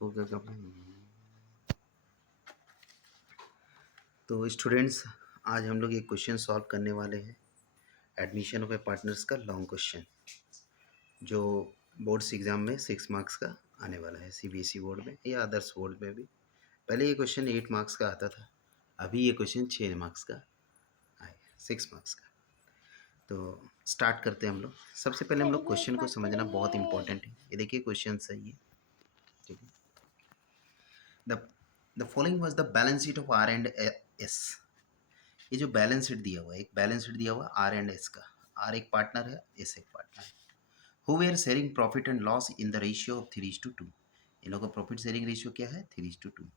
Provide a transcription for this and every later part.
होगा कब? तो स्टूडेंट्स, आज हम लोग एक क्वेश्चन सॉल्व करने वाले हैं, एडमिशन ऑफ ए पार्टनर्स का लॉन्ग क्वेश्चन, जो बोर्ड्स एग्ज़ाम में 6 मार्क्स का आने वाला है, सीबीएसई बोर्ड में या अदर्स बोर्ड में भी। पहले ये क्वेश्चन 8 मार्क्स का आता था, अभी ये क्वेश्चन 6 मार्क्स का आएगा, 6 मार्क्स का। तो स्टार्ट करते हैं हम लोग। सबसे पहले हम लोग क्वेश्चन को समझना बहुत इंपॉर्टेंट है। ये देखिए क्वेश्चन सही है, ठीक है। The following was the balance sheet of R and S. ये जो बैलेंस शीट दिया हुआ है, एक बैलेंस शीट दिया हुआ है आर एंड एस का। आर एक पार्टनर है, एस एक पार्टनर है। Who were sharing profit and loss in the ratio of 3:2। इन लोगों का प्रॉफिट शेयरिंग रेशियो क्या है? 3:2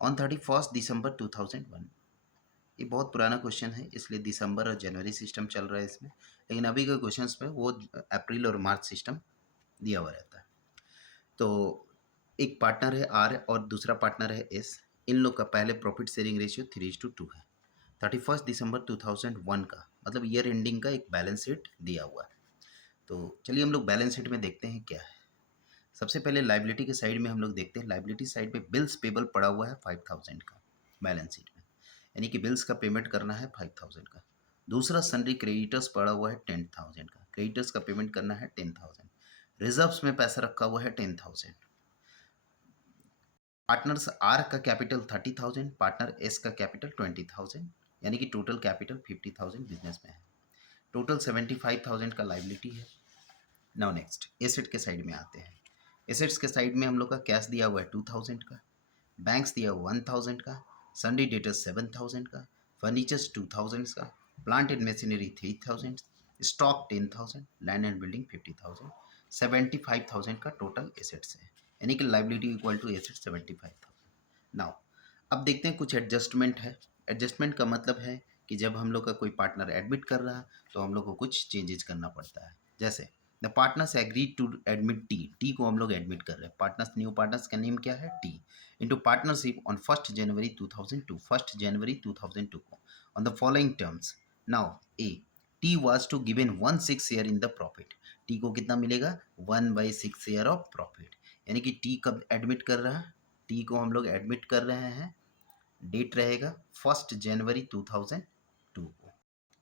ऑन 31 दिसंबर 2001। ये बहुत पुराना क्वेश्चन है, इसलिए दिसंबर और जनवरी सिस्टम चल रहा है इसमें, लेकिन अभी के क्वेश्चंस में वो अप्रैल और मार्च सिस्टम दिया हुआ रहता है। तो एक पार्टनर है आर और दूसरा पार्टनर है एस। इन लोग का पहले प्रॉफिट शेयरिंग रेशियो 3:2 है। 31 दिसंबर 2001 का मतलब ईयर एंडिंग का एक बैलेंस शीट दिया हुआ है। तो चलिए हम लोग बैलेंस शीट में देखते हैं क्या है। सबसे पहले लाइबिलिटी के साइड में हम लोग देखते हैं। लाइबिलिटी साइड पे बिल्स पेबल पड़ा हुआ है 5000 का बैलेंस शीट में, यानी कि बिल्स का पेमेंट करना है 5000 का। दूसरा सन्ड्री क्रेडिटर्स पड़ा हुआ है 10,000 का, क्रेडिटर्स का पेमेंट करना है 10,000। रिजर्व्स में पैसा रखा हुआ है 10,000। पार्टनर्स आर का कैपिटल 30,000, पार्टनर एस का कैपिटल 20,000, यानी कि टोटल कैपिटल 50,000 बिजनेस में है। टोटल 75,000 का लाइबिलिटी है। नाउ नेक्स्ट एसेट के साइड में आते हैं। एसेट्स के साइड में हम लोग का कैश दिया हुआ है 2,000 का, बैंक्स दिया हुआ 1,000 का, सन्डे डेटर्स 7,000 का, फर्नीचर्स 2,000 का, plant and machinery 3,000, stock 10,000, land and building 50,000, 75,000 का टोटल एसेट्स है, यानी कि liability equal to asset 75,000। Now अब देखते हैं कुछ एडजस्टमेंट है। एडजस्टमेंट का मतलब है कि जब हम लोग का कोई पार्टनर एडमिट कर रहा है तो हम लोग को कुछ चेंजेस करना पड़ता है। जैसे the partners agreed to admit T. T को हम लोग एडमिट कर रहे हैं। पार्टनर्स, न्यू पार्टनर्स का नेम क्या है? टी। इनटू पार्टनरशिप ऑन 1 जनवरी 2002, 1 जनवरी 2002 को on the following terms. Now A, T was to given 1/6 share in the profit. T को कितना मिलेगा? 1/6 शेयर ऑफ प्रॉफिट। यानी कि टी कब एडमिट कर रहा है? टी को हम लोग एडमिट कर रहे हैं, डेट रहेगा 1 जनवरी 2002 को,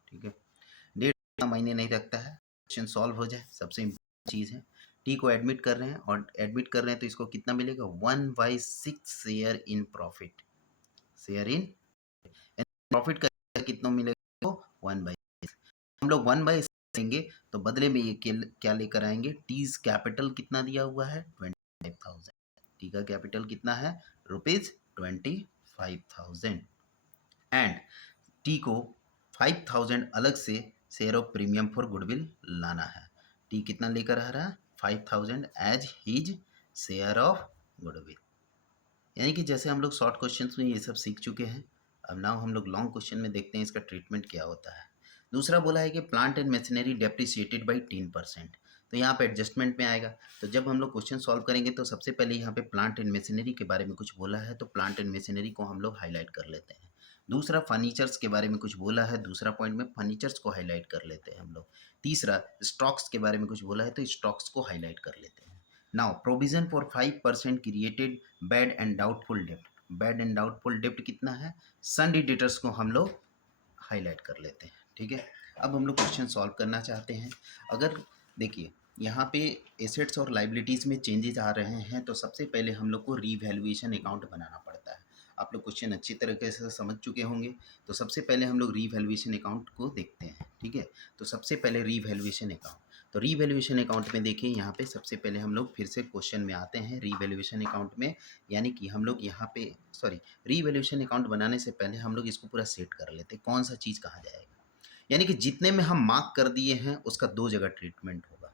ठीक है। डेट मायने नहीं रखता है, क्वेश्चन सॉल्व हो जाए सबसे इम्पोर्टेंट चीज़ है। टी को एडमिट कर रहे हैं और एडमिट कर रहे हैं तो इसको कितना मिलेगा? 1/6 share in profit. Share in profit का कितना मिलेगा? 1/6। हम लोग 1/6 देंगे तो बदले में ये क्या लेकर आएंगे? टीज कैपिटल कितना दिया हुआ है? 25,000। टी का कैपिटल कितना है? ₹25,000। एंड टी को 5,000 अलग से share of premium for goodwill लाना है। टी कितना लेकर आ रहा है? 5,000 as his share of goodwill. यानी कि जैसे हम लोग शॉर्ट क्वेश्चंस में ये सब सीख चुके हैं, अब नाउ हम लोग लॉन्ग क्वेश्चन में देखते हैं इसका ट्रीटमेंट क्या होता है। दूसरा बोला है कि plant and machinery depreciated by 10%। तो यहाँ पे एडजस्टमेंट में आएगा। तो जब हम लोग क्वेश्चन सॉल्व करेंगे तो सबसे पहले यहाँ पे प्लांट एंड मशीनरी के बारे में कुछ बोला है, तो प्लांट एंड मशीनरी को हम लोग हाईलाइट कर लेते हैं। दूसरा फर्नीचर्स के बारे में कुछ बोला है, दूसरा पॉइंट में फर्नीचर्स को हाईलाइट कर लेते हैं हम लोग। तीसरा स्टॉक्स के बारे में कुछ बोला है तो स्टॉक्स को हाईलाइट कर लेते हैं। Now provision for 5% created bad and doubtful डेप्ट। बैड एंड डाउटफुल डेप्ट कितना है? सन्डी डेटर्स को हम लोग हाईलाइट कर लेते हैं, ठीक है। अब हम लोग क्वेश्चन सॉल्व करना चाहते हैं। अगर देखिए यहाँ पे एसेट्स और लाइबिलिटीज़ में चेंजेस आ रहे हैं तो सबसे पहले हम लोग को रीवैल्यूएशन अकाउंट बनाना पड़ता है। आप लोग क्वेश्चन अच्छी तरीके से समझ चुके होंगे। तो सबसे पहले हम लोग रीवैल्यूएशन अकाउंट को देखते हैं, ठीक है। तो सबसे पहले रीवैल्यूएशन अकाउंट, तो रीवैल्यूएशन अकाउंट में देखिए यहाँ पे सबसे पहले हम लोग फिर से क्वेश्चन में आते हैं रीवैल्यूएशन अकाउंट में। यानी कि हम लोग यहाँ पे रीवैल्यूएशन अकाउंट बनाने से पहले हम लोग इसको पूरा सेट कर लेते हैं कौन सा चीज़ कहाँ जाएगा। यानी कि जितने में हम मार्क कर दिए हैं उसका 2 जगह ट्रीटमेंट होगा।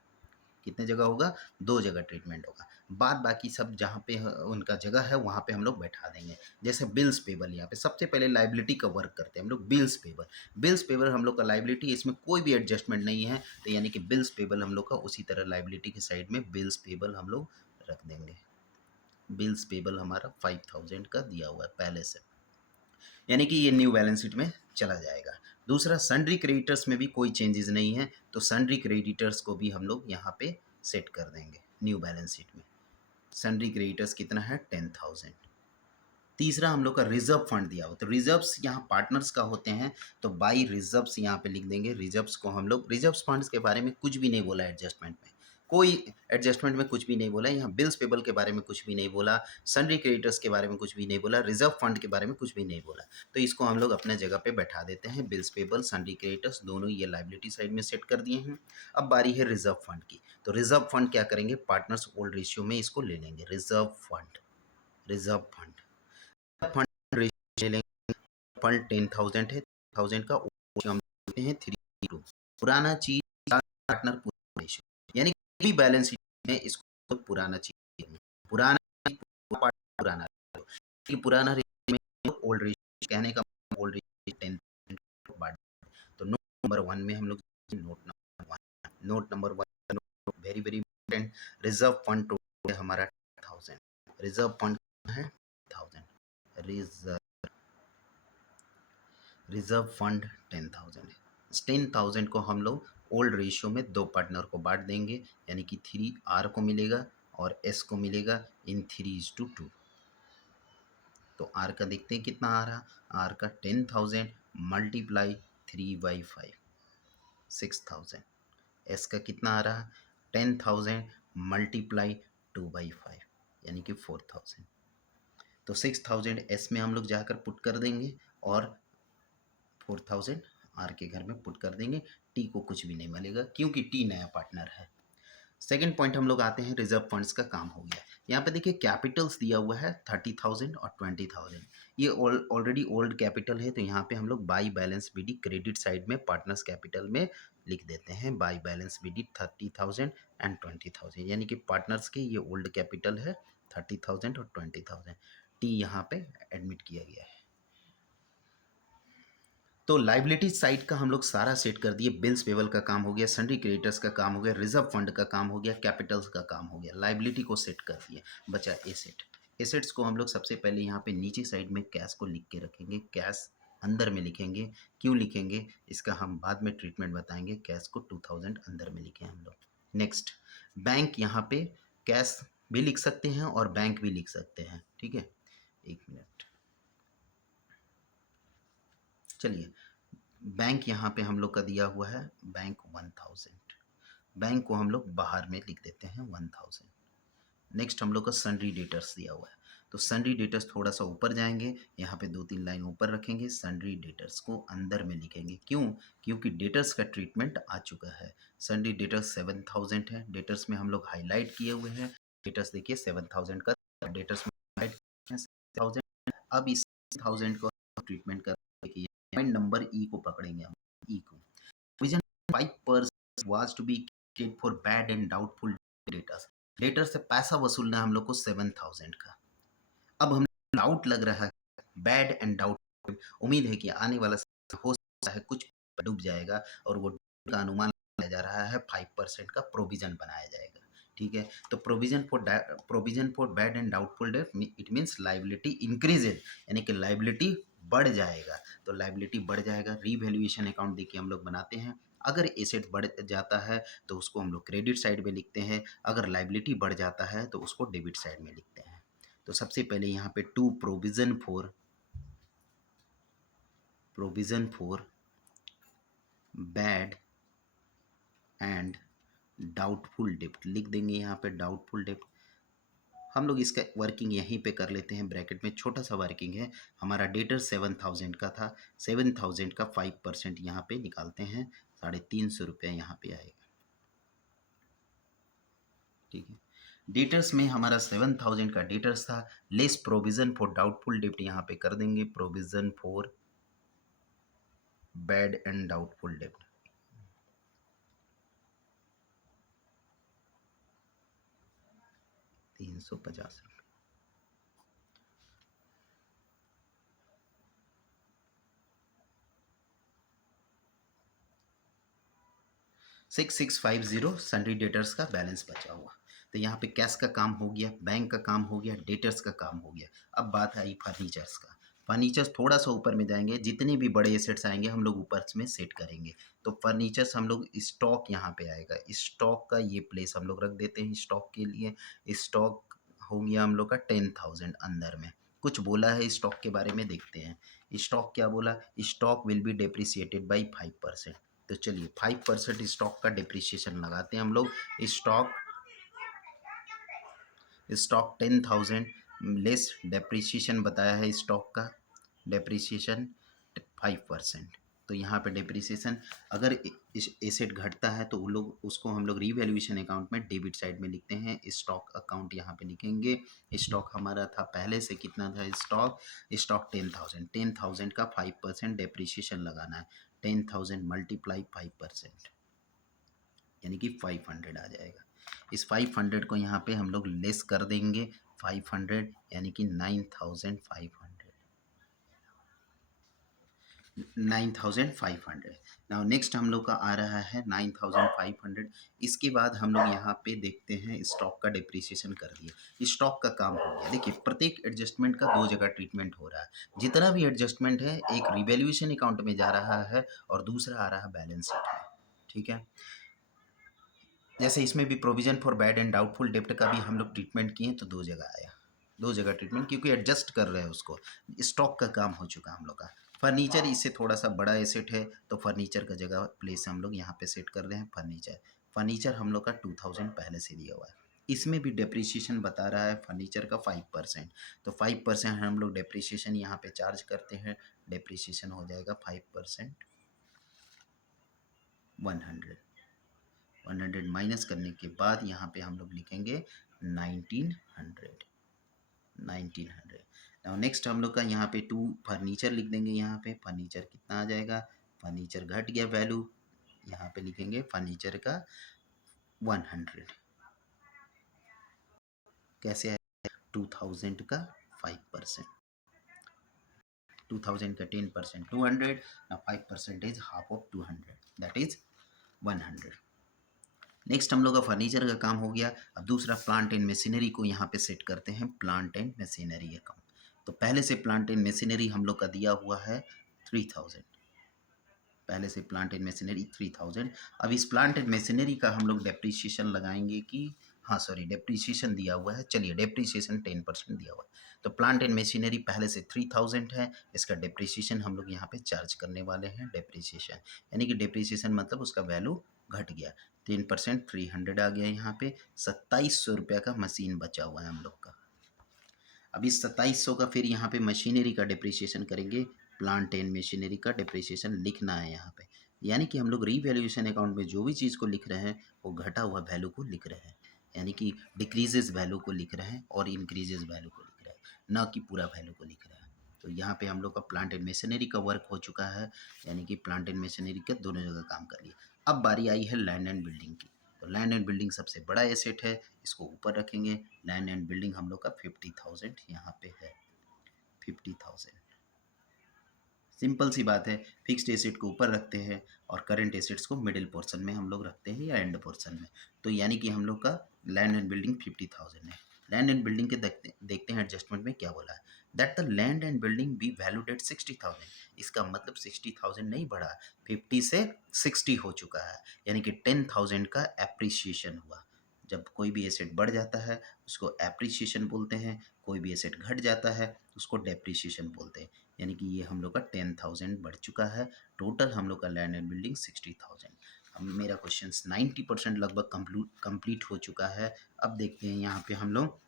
कितने जगह होगा? 2 जगह ट्रीटमेंट होगा। बाद बाकी सब जहाँ पे उनका जगह है वहाँ पे हम लोग बैठा देंगे। जैसे बिल्स पेबल, यहाँ पे सबसे पहले लाइबिलिटी का वर्क करते हैं हम लोग। बिल्स पेबल, बिल्स पेबल हम लोग का लाइबिलिटी, इसमें कोई भी एडजस्टमेंट नहीं है। तो यानी कि बिल्स पेबल हम लोग का उसी तरह लाइबिलिटी के साइड में बिल्स पेबल हम लोग रख देंगे। बिल्स पेबल हमारा 5,000 का दिया हुआ है पहले से, यानी कि ये न्यू बैलेंस शीट में चला जाएगा। दूसरा सन्ड्री क्रेडिटर्स में भी कोई चेंजेस नहीं है, तो सन्ड्री क्रेडिटर्स को भी हम लोग यहाँ पे सेट कर देंगे न्यू बैलेंस शीट में। सन्ड्री क्रेडिटर्स कितना है 10,000। तीसरा हम लोग का रिजर्व फंड दिया हुआ, तो रिजर्व्स यहाँ पार्टनर्स का होते हैं, तो बाई रिजर्व्स यहाँ पे लिख देंगे। रिजर्व्स को हम लोग, रिजर्व्स फंड्स के बारे में कुछ भी नहीं बोला एडजस्टमेंट में, कोई एडजस्टमेंट में कुछ भी नहीं बोला, यहाँ बिल्स पेबल के बारे में कुछ भी नहीं बोला, सन्ड्री क्रेडिटर्स के बारे में कुछ भी नहीं बोला, रिजर्व फंड के बारे में कुछ भी नहीं बोला। तो इसको हम लोग अपने जगह पे बैठा देते हैं। बिल्स पेबल, सन्ड्री क्रेडिटर्स दोनों ये लाइबिलिटी साइड में सेट कर दिए हैं। अब बारी है रिजर्व फंड की, तो रिजर्व फंड क्या करेंगे, पार्टनर्स ओल्ड रेशियो में इसको ले लेंगे। Reserve fund, reserve fund fund ratio ले लेंगे। फंड 10,000 है, 10,000 का हम लेते हैं 3:2। पुराना चीज पार्टनर पूरा रेशियो, यानी कि बैलेंस शीट में इसको पुराना चीज, पुराना पुराना कि पुराना रेशियो में ओल्ड रेशियो कहने का, ओल्ड रेशियो 10 बांट। तो नोट नंबर 1 में हम लोग, note number 1 very very important, reserve fund total हमारा 1000, रिजर्व फंड है 1000, रिजर्व फंड 10,000 है। 10,000 को हम लोग ओल्ड रेशियो में दो पार्टनर को बांट देंगे, यानी कि 3R को मिलेगा और S को मिलेगा इन 3:2। तो R का देखते हैं कितना आ रहा, R का 10,000 मल्टीप्लाई 3/5 6,000। S का कितना आ रहा, 10,000 मल्टीप्लाई 2/5 यानी कि 4,000। तो 6,000 S में हम लोग जाकर पुट कर देंगे और 4,000 R के घर में पुट कर देंगे। T को कुछ भी नहीं मिलेगा क्योंकि T नया पार्टनर है। सेकेंड पॉइंट हम लोग आते हैं, रिजर्व फंड्स का काम हो गया। यहाँ पे देखिए कैपिटल्स दिया हुआ है 30,000 और 20,000, ये ऑलरेडी ओल्ड कैपिटल है, तो यहाँ पे हम लोग by balance b d credit side में पार्टनर्स कैपिटल में लिख देते हैं बाई बैलेंस बीडी 30,000 एंड 20,000, यानी कि पार्टनर्स के ये ओल्ड कैपिटल है 30,000 और 20,000। टी यहाँ पे एडमिट किया गया है। तो लाइबिलिटी साइड का हम लोग सारा सेट कर दिए। बिल्स पेबल का काम हो गया, सन्ड्री क्रेडिटर्स का काम हो गया, रिजर्व फंड का काम हो गया, कैपिटल्स का काम हो गया, लाइबिलिटी को सेट कर दिए। बचा एसेट। एसेट्स को हम लोग सबसे पहले यहाँ पे नीचे साइड में कैश को लिख के रखेंगे, कैश अंदर में लिखेंगे। क्यों लिखेंगे इसका हम बाद में ट्रीटमेंट बताएंगे। कैश को 2000 अंदर में लिखे हम लोग। नेक्स्ट, बैंक, यहाँ पे कैश भी लिख सकते हैं और बैंक भी लिख सकते हैं, ठीक है। एक मिनट, चलिए बैंक यहाँ पे हम लोग का दिया हुआ है बैंक 1000, बैंक को हम लोग बाहर में लिख देते हैं 1000। नेक्स्ट हम लोग का सन्ड्री डेटर्स दिया हुआ है, तो सन्ड्री डेटर्स थोड़ा सा ऊपर जाएंगे, यहाँ पे 2-3 लाइन ऊपर रखेंगे, सन्ड्री डेटर्स को अंदर में लिखेंगे। क्यों, क्योंकि डेटर्स का ट्रीटमेंट आ चुका है। सन्ड्री डेटर्स 7000 है, डेटर्स में हम लोग हाईलाइट किए हुए हैं। डेटर्स देखिए 7000 का डेटर्स में हाईलाइट 7000। अब इस 1000 को ट्रीटमेंट कर पॉइंट नंबर ई को पकड़ेंगे हम, ई को। Provision 5% was to be kept for bad and doubtful debtors, debtor से पैसा वसूलना है हम लोग को 7000 का। अब हम डाउट लग रहा है, बैड एंड डाउट, उम्मीद है कि आने वाला हो सकता है कुछ डूब जाएगा और वो का अनुमान लगाया जा रहा है 5% का प्रोविजन बनाया जाएगा, ठीक है। तो provision for bad and doubtful debt, it means liability increases, यानी कि लाइबिलिटी बढ़ जाएगा। तो लाइबिलिटी बढ़ जाएगा, रीवैल्यूएशन अकाउंट देखिए हम लोग बनाते हैं। अगर एसेट बढ़ जाता है तो उसको हम लोग क्रेडिट साइड में लिखते हैं, अगर लाइबिलिटी बढ़ जाता है तो उसको डेबिट साइड में लिखते हैं। तो सबसे पहले यहाँ पे to provision for bad and doubtful डेब्ट लिख देंगे। यहाँ पे डाउटफुल डेब्ट हम लोग इसका वर्किंग यहीं पे कर लेते हैं, ब्रैकेट में छोटा सा वर्किंग है। हमारा डेटर 7000 का था, 7000 का 5% यहाँ पे निकालते हैं, 350 रुपये यहाँ पे आएगा, ठीक है। डेटर्स में हमारा 7000 का डेटर्स था, लेस प्रोविजन फॉर डाउटफुल डेब्ट यहाँ पे कर देंगे, provision for bad and doubtful डेब्ट 350 रुपये। 6650 सन्ड्री डेटर्स का बैलेंस बचा हुआ। तो यहाँ पे कैश का काम हो गया, बैंक का काम हो गया, डेटर्स का काम हो गया। अब बात आई फर्नीचर्स का। फर्नीचर्स थोड़ा सा ऊपर में जाएंगे, जितने भी बड़े एसेट्स आएंगे हम लोग ऊपर में सेट करेंगे। तो फर्नीचर्स हम लोग स्टॉक यहाँ पे आएगा, स्टॉक का ये प्लेस हम लोग रख देते हैं स्टॉक के लिए। स्टॉक हो गया हम लोग का 10,000 अंदर में। कुछ बोला है स्टॉक के बारे में, देखते हैं स्टॉक क्या बोला। Stock will be depreciated by 5%। तो चलिए 5% स्टॉक का डेप्रिसिएशन लगाते हैं हम लोग। स्टॉक स्टॉक 10,000 लेस डेप्रिसिएशन बताया है स्टॉक का, डेप्रिसिएशन 5%। तो यहाँ पे डेप्रिसिएशन अगर एसेट घटता है तो वो लोग उसको हम लोग रीवैल्यूएशन अकाउंट में डेबिट साइड में लिखते हैं। स्टॉक अकाउंट यहाँ पे लिखेंगे। स्टॉक हमारा था पहले से कितना था स्टॉक, स्टॉक 10,000, 10,000 का 5% डेप्रिसिएशन लगाना है। 10,000 मल्टीप्लाई 5% यानी कि 500 आ जाएगा। इस 500 को यहाँ पे हम लोग लेस कर देंगे 500 यानी कि 9,500। नाउ नेक्स्ट हम लोग का आ रहा है 9,500। इसके बाद हम लोग यहाँ पे देखते हैं स्टॉक का डिप्रिसिएशन कर दिए, स्टॉक का काम हो गया। देखिए प्रत्येक एडजस्टमेंट का दो जगह ट्रीटमेंट हो रहा है। जितना भी एडजस्टमेंट है एक रिवैल्यूएशन अकाउंट में जा रहा है और दूसरा आ रहा है बैलेंस शीट में, ठीक है। जैसे इसमें भी provision for bad and doubtful डेप्ट का भी हम लोग ट्रीटमेंट किए तो दो जगह आया, दो जगह ट्रीटमेंट, क्योंकि एडजस्ट कर रहे हैं उसको। स्टॉक का काम हो चुका हम लोग का। फर्नीचर इससे थोड़ा सा बड़ा एसेट है तो फर्नीचर का जगह प्लेस हम लोग यहाँ पे सेट कर रहे हैं फर्नीचर। फर्नीचर हम लोग का 2,000 पहले से दिया हुआ है। इसमें भी डेप्रिसिएशन बता रहा है फर्नीचर का 5%। तो 5% हम लोग डेप्रिसिएशन यहाँ पे चार्ज करते हैं। डेप्रिसिएशन हो जाएगा 5%, 100। 100 माइनस करने के बाद यहाँ पे हम लोग लिखेंगे 1900। 1900 नाउ नेक्स्ट हम लोग का यहाँ पे 2 फर्नीचर लिख देंगे। यहाँ पे फर्नीचर कितना आ जाएगा, फर्नीचर घट गया वैल्यू, यहाँ पे लिखेंगे फर्नीचर का 100। कैसे आएगा, 2000 का 5%, 2000 का 10% 200, now 5% is half of 200, that is 100। Next हम लोग का फर्नीचर का काम हो गया। अब दूसरा प्लांट एंड मशीनरी को यहाँ पे सेट करते हैं, प्लांट एंड मशीनरी अकाउंट। तो पहले से प्लांट एंड मशीनरी हम लोग का दिया हुआ है 3,000, पहले से प्लांट एंड मशीनरी 3,000। अब इस प्लांट एंड मशीनरी का हम लोग डेप्रीशिएशन लगाएंगे कि, हाँ सॉरी डेप्रीशिएशन दिया हुआ है, चलिए डेप्रीशिएशन 10% दिया हुआ है। तो प्लांट एंड मशीनरी पहले से 3,000 है, इसका डेप्रीशिएशन हम लोग यहाँ पे चार्ज करने वाले हैं। डेप्रीशिएशन यानी कि डेप्रीशिएशन मतलब उसका वैल्यू घट गया, 10% 300 आ गया। यहाँ पे 2,700 रुपये का मशीन बचा हुआ है हम लोग का। अब इस 2,700 का फिर यहाँ पे मशीनरी का डिप्रिसिएशन करेंगे। प्लांट एंड मशीनरी का डिप्रिसिएशन लिखना है यहाँ पे, यानी कि हम लोग रीवैल्यूएशन अकाउंट में जो भी चीज़ को लिख रहे हैं वो घटा हुआ वैल्यू को लिख रहे हैं, यानी कि डिक्रीजेज वैल्यू को लिख रहे हैं और इंक्रीजेज वैल्यू को लिख रहे हैं, ना कि पूरा वैल्यू को लिख रहे हैं। तो यहाँ पे हम लोग का प्लांट एंड मशीनरी का वर्क हो चुका है, यानी कि प्लांट एंड मशीनरी का दोनों जगह काम कर लिया। अब बारी आई है लैंड एंड बिल्डिंग की। तो लैंड एंड बिल्डिंग सबसे बड़ा एसेट है, इसको ऊपर रखेंगे। लैंड एंड बिल्डिंग हम लोग का 50,000 यहाँ पे है, 50,000। सिंपल सी बात है, फिक्स्ड एसेट को ऊपर रखते हैं और करंट एसेट्स को मिडिल पोर्शन में हम लोग रखते हैं या एंड पोर्शन में। तो यानी कि हम लोग का लैंड एंड बिल्डिंग 50,000 है। लैंड एंड बिल्डिंग के देखते हैं एडजस्टमेंट में क्या बोला है। That the land and building be valued at 60,000। इसका मतलब 60,000 नहीं बढ़ा, 50 से 60 हो चुका है, यानी कि 10,000 का एप्रिसिएशन हुआ। जब कोई भी एसेट बढ़ जाता है उसको एप्रिसिएशन बोलते हैं, कोई भी एसेट घट जाता है उसको डेप्रिसिएशन बोलते हैं। यानी कि ये हम लोग का 10,000 बढ़ चुका है। टोटल हम लोग का लैंड एंड बिल्डिंग 60,000। हम मेरा क्वेश्चन 90% लगभग कंप्लीट हो चुका है। अब देखते हैं यहाँ पे हम लोग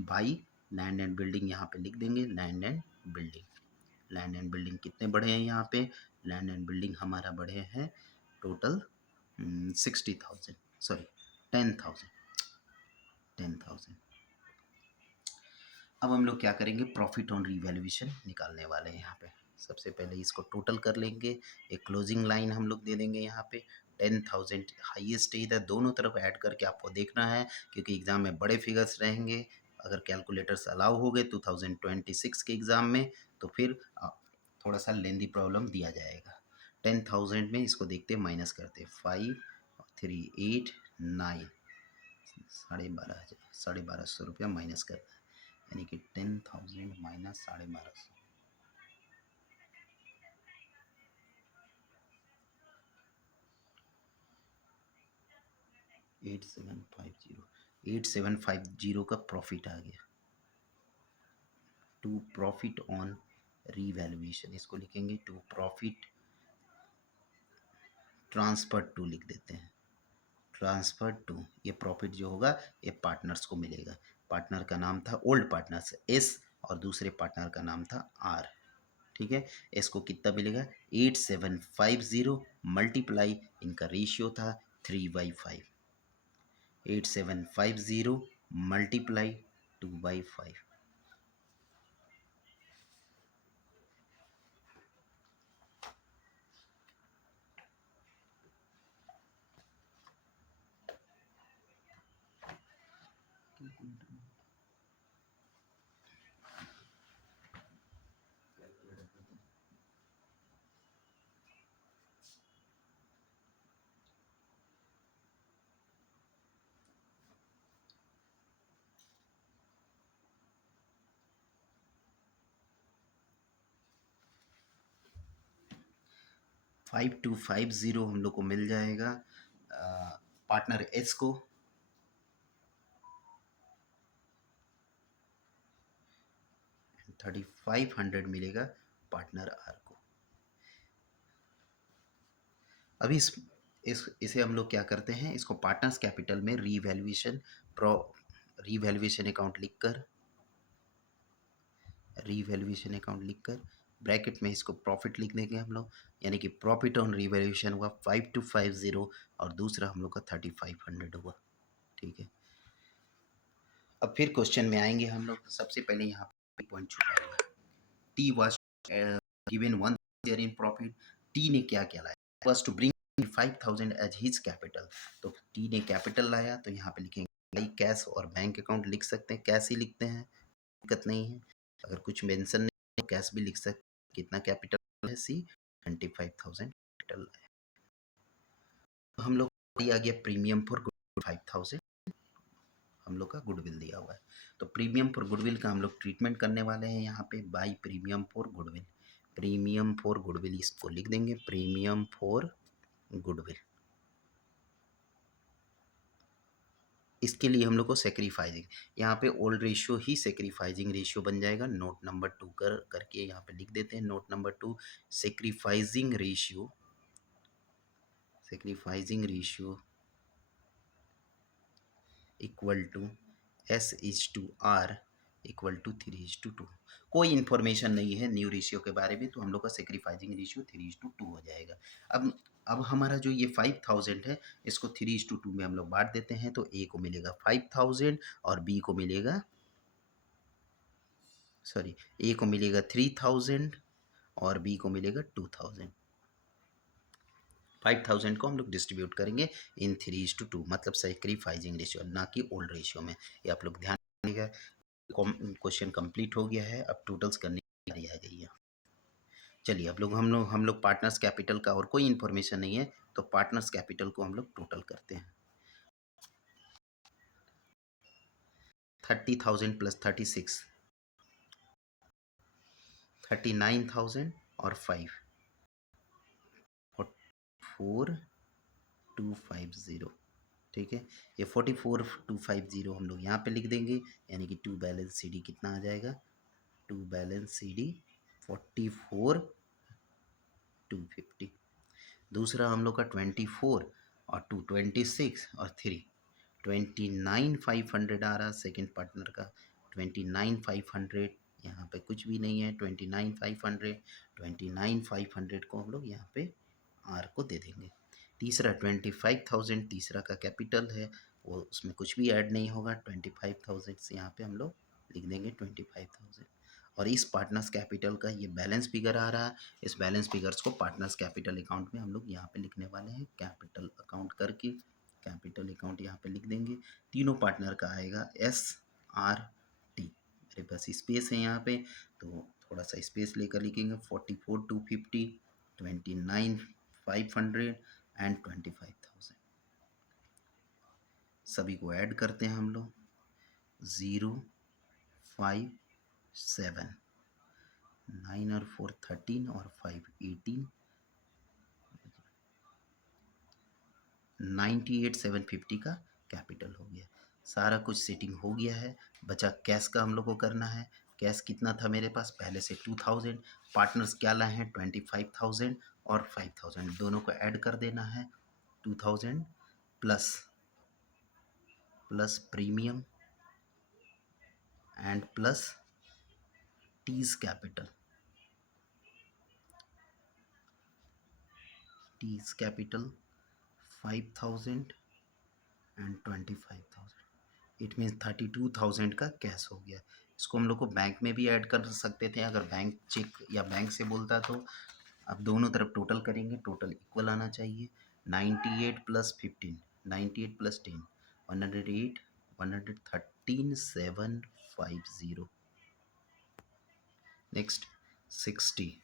बाई लैंड एंड बिल्डिंग यहाँ पे लिख देंगे। Land and building, land and building कितने बढ़े हैं यहाँ पे, लैंड एंड बिल्डिंग हमारा बढ़े हैं टोटल 60,000, सॉरी 10,000, 10,000। अब हम लोग क्या करेंगे, प्रॉफिट ऑन रीवैल्यूएशन निकालने वाले हैं। यहाँ पे सबसे पहले इसको टोटल कर लेंगे, एक क्लोजिंग लाइन हम लोग दे देंगे यहाँ पे। 10,000 हाईएस्ट है, इधर दोनों तरफ ऐड करके आपको देखना है क्योंकि एग्ज़ाम में बड़े फिगर्स रहेंगे। अगर कैलकुलेटर्स अलाउ हो गए 2026 के एग्ज़ाम में तो फिर थोड़ा सा लेंदी प्रॉब्लम दिया जाएगा। 10,000 में इसको देखते माइनस करते 5 3 8 9, 12,500, 12,500 रुपया माइनस करते हैं, यानी कि 10,000 माइनस 12,500, 8750। 8750 का प्रॉफिट आ गया। टू प्रॉफिट ऑन रीवैल्यूएशन, इसको लिखेंगे टू प्रॉफिट ट्रांसफर टू लिख देते हैं। ट्रांसफर टू, ये प्रॉफिट जो होगा ये पार्टनर्स को मिलेगा। पार्टनर का नाम था ओल्ड पार्टनर्स एस और दूसरे पार्टनर का नाम था आर। ठीक है, इसको कितना मिलेगा 8750 मल्टीप्लाई, इनका रेशियो था 3/5। 8750 मल्टीप्लाई 2/5। 5250 हम लोग को मिल जाएगा पार्टनर एस को। 3500 मिलेगा पार्टनर आर को। अभी इसे हम लोग क्या करते हैं, इसको पार्टनर्स कैपिटल में रीवैल्यूएशन अकाउंट लिखकर ब्रैकेट में इसको प्रॉफिट लिख देंगे हम लोग, यानी कि प्रॉफिट ऑन रीवैल्यूएशन हुआ 5250 और दूसरा हम लोग का 3500 हुआ। ठीक है, अब फिर क्वेश्चन में आएंगे हम लोग। सबसे पहले यहाँ पे पॉइंट छुपा हुआ है, T was given 1 share in profit. T ने क्या क्या लाया, was to bring 5000 as his capital. तो टी ने कैपिटल लाया, तो यहाँ पे लिखेंगे कैश और बैंक अकाउंट लिख सकते हैं, कैश ही लिखते हैं, दिक्कत नहीं है। अगर कुछ मेंशन नहीं तो कैश भी लिख सकते हैं। कितना कैपिटल है, सी 25,000 कैपिटल है। तो हम लोग आ गया प्रीमियम फॉर 5000 हम लोग का गुडविल दिया हुआ है। तो प्रीमियम फॉर गुडविल का हम लोग ट्रीटमेंट करने वाले हैं यहाँ पे by premium for goodwill. Premium for goodwill इसको लिख देंगे प्रीमियम फॉर गुडविल। इसके लिए हम लोग को सेक्रीफाइजिंग, यहाँ पे ओल्ड रेशियो ही सेक्रीफाइजिंग रेशियो बन जाएगा। नोट नंबर 2 करके यहाँ पे लिख देते हैं। Note number 2, sacrificing ratio equal to S/R equal to 3:2। कोई इन्फॉर्मेशन नहीं है न्यू रेशियो के बारे में, तो हम लोग का सेक्रीफाइजिंग रेशियो 3:2 हो जाएगा। अब हमारा जो ये 5000 है, इसको 3:2 में हम लोग बांट देते हैं, तो ए को मिलेगा 5000 और बी को मिलेगा, सॉरी, ए को मिलेगा 3000 और बी को मिलेगा 2000। 5000 को हम लोग डिस्ट्रीब्यूट करेंगे इन 3:2, मतलब सेक्रीफाइजिंग रेशियो, ना कि ओल्ड रेशियो में। ये आप लोग ध्यान रखिएगा। क्वेश्चन कंप्लीट हो गया है, अब टोटल्स करने की बारी आ गई है। चलिए अब हम लोग पार्टनर्स कैपिटल का और कोई इन्फॉर्मेशन नहीं है, तो पार्टनर्स कैपिटल को हम लोग टोटल करते हैं। 30,000 प्लस 36, 39,000 और 5, 4250। ठीक है, ये 44,250 हम लोग यहाँ पे लिख देंगे, यानी कि टू बैलेंस सी डी कितना आ जाएगा, टू बैलेंस सी डी 44,250। दूसरा हम लोग का 24 और 2 26 और 3 29,500 आ रहा सेकेंड पार्टनर का। 29,500 यहाँ पे कुछ भी नहीं है। 29,500 को हम लोग यहाँ पे आर को दे देंगे। तीसरा 25,000 तीसरा का कैपिटल है, वो उसमें कुछ भी ऐड नहीं होगा। 25,000 से यहाँ पे हम लोग लिख देंगे 25,000। और इस पार्टनर्स कैपिटल का ये बैलेंस फिगर आ रहा है, इस बैलेंस फिगर्स को पार्टनर्स कैपिटल अकाउंट में हम लोग यहाँ पे लिखने वाले हैं। कैपिटल अकाउंट करके कैपिटल अकाउंट यहाँ पे लिख देंगे। तीनों पार्टनर का आएगा SRT। मेरे पास स्पेस है यहाँ पे, तो थोड़ा सा स्पेस लेकर लिखेंगे। 44,250, 29,500 एंड 25,000। सभी को ऐड करते हैं हम लोग। 057, 9 और 4 13 और 5 18, 98,750 का कैपिटल हो गया। सारा कुछ सेटिंग हो गया है, बचा कैश का हम लोग को करना है। कैश कितना था मेरे पास पहले से 2000, पार्टनर्स क्या लाए हैं 25,000 और 5,000, दोनों को ऐड कर देना है। 2000 plus premium and plus T's capital, T's capital 5,000 and 25,000, it means 32,000 का कैश हो गया। इसको हम लोग को बैंक में भी ऐड कर सकते थे, अगर बैंक चेक या बैंक से बोलता तो। अब दोनों तरफ टोटल करेंगे, टोटल इक्वल आना चाहिए। 98 प्लस 15, 98 प्लस 10, 108, 113, 750। नेक्स्ट 60,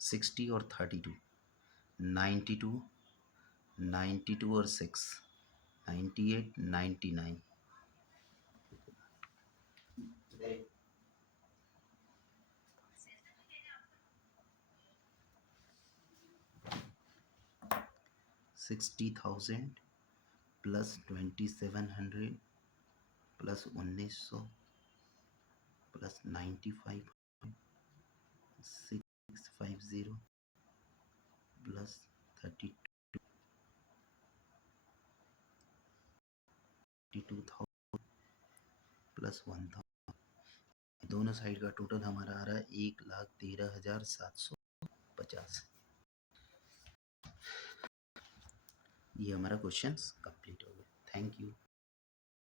60 और 32, 92, 92 और 6, 98, 99। 60,000 plus 2,700 plus 1,900 plus 95, 650 plus 32,000 plus 1,000, दोनों साइड का टोटल हमारा आ रहा है 1,13,750। ये हमारा क्वेश्चन कंप्लीट हो गया। Thank you.